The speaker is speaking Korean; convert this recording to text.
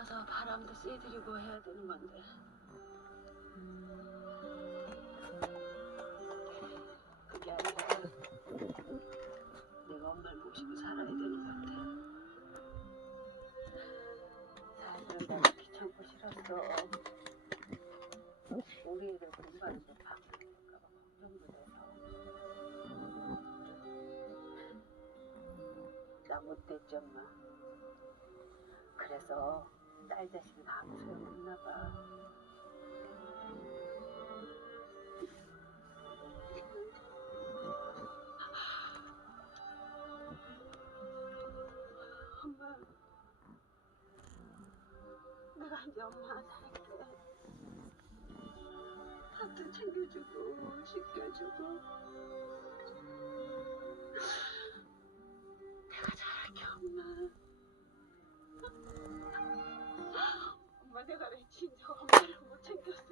와서 바람도 쐬드리고 해야 되는 건데. 그게 아니라 내가 엄마를 모시고 살아야 되는 건데. 사실은 내가 귀찮고 싫었어. 우리 애들 공부하는데 방해될까봐 걱정도 돼서. 나 못됐지 엄마. 그래서 딸 자식은 아무 소용 없나 봐. 엄마, 내가 이제 엄마 살게. 밥도 챙겨주고, 씻겨주고. 자네가 왜 진짜 엄마를 못 챙겼어?